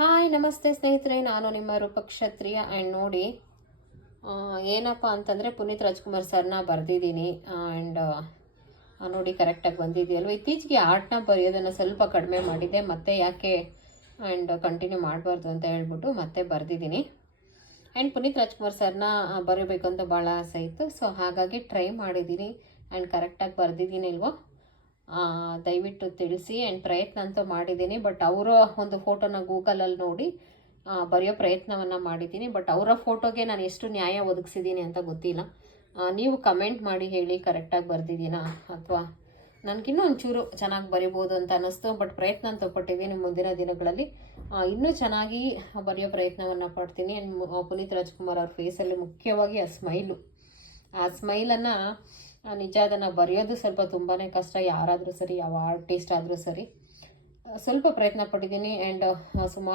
Hi ನಮಸ್ತೆ ಸ್ನೇಹಿತರೆ, ನಾನು ನಿಮ್ಮ ರೂಪಕ್ಷತ್ರಿಯ. ಆ್ಯಂಡ್ ನೋಡಿ, ಏನಪ್ಪ ಅಂತಂದರೆ ಪುನೀತ್ ರಾಜ್ಕುಮಾರ್ ಸರ್ನ ಬರೆದಿದ್ದೀನಿ. ಆ್ಯಂಡ್ ನೋಡಿ ಕರೆಕ್ಟಾಗಿ ಬಂದಿದೆಯಲ್ವ. ಇತ್ತೀಚೆಗೆ ಆರ್ಟ್ನ ಬರೆಯೋದನ್ನು ಸ್ವಲ್ಪ ಕಡಿಮೆ ಮಾಡಿದ್ದೆ, ಮತ್ತೆ ಯಾಕೆ ಆ್ಯಂಡ್ ಕಂಟಿನ್ಯೂ ಮಾಡಬಾರ್ದು ಅಂತ ಹೇಳ್ಬಿಟ್ಟು ಮತ್ತೆ ಬರೆದಿದ್ದೀನಿ. ಆ್ಯಂಡ್ ಪುನೀತ್ ರಾಜ್ಕುಮಾರ್ ಸರ್ನ ಬರೀಬೇಕು ಅಂತ ಭಾಳ ಆಸೆ ಇತ್ತು. ಸೊ ಹಾಗಾಗಿ ಟ್ರೈ ಮಾಡಿದ್ದೀನಿ ಆ್ಯಂಡ್ ಕರೆಕ್ಟಾಗಿ ಬರೆದಿದ್ದೀನಿ ಇಲ್ವೋ ದಯವಿಟ್ಟು ತಿಳಿಸಿ. ಆ್ಯಂಡ್ ಪ್ರಯತ್ನ ಅಂತೂ ಮಾಡಿದ್ದೀನಿ, ಬಟ್ ಅವರ ಒಂದು ಫೋಟೋನ ಗೂಗಲಲ್ಲಿ ನೋಡಿ ಬರೆಯೋ ಪ್ರಯತ್ನವನ್ನು ಮಾಡಿದ್ದೀನಿ. ಬಟ್ ಅವರ ಫೋಟೋಗೆ ನಾನು ಎಷ್ಟು ನ್ಯಾಯ ಒದಗಿಸಿದ್ದೀನಿ ಅಂತ ಗೊತ್ತಿಲ್ಲ. ನೀವು ಕಮೆಂಟ್ ಮಾಡಿ ಹೇಳಿ, ಕರೆಕ್ಟಾಗಿ ಬರೆದಿದ್ದೀನಾ ಅಥವಾ ನನಗಿನ್ನೂ ಒಂಚೂರು ಚೆನ್ನಾಗಿ ಬರಿಬೋದು ಅಂತ ಅನ್ನಿಸ್ತು. ಬಟ್ ಪ್ರಯತ್ನ ಅಂತೂ ಪಟ್ಟಿದ್ದೀನಿ. ಮುಂದಿನ ದಿನಗಳಲ್ಲಿ ಇನ್ನೂ ಚೆನ್ನಾಗಿ ಬರೆಯೋ ಪ್ರಯತ್ನವನ್ನು ಪಡ್ತೀನಿ. ಪುನೀತ್ ರಾಜ್ಕುಮಾರ್ ಅವ್ರ ಫೇಸಲ್ಲಿ ಮುಖ್ಯವಾಗಿ ಆ ಸ್ಮೈಲನ್ನು ನಿಜ ಅದನ್ನು ಬರೆಯೋದು ಸ್ವಲ್ಪ ತುಂಬಾ ಕಷ್ಟ. ಯಾರಾದರೂ ಸರಿ, ಯಾವ ಆರ್ಟಿಸ್ಟ್ ಆದರೂ ಸರಿ, ಸ್ವಲ್ಪ ಪ್ರಯತ್ನ ಪಟ್ಟಿದ್ದೀನಿ. ಆ್ಯಂಡ್ ಸುಮಾರು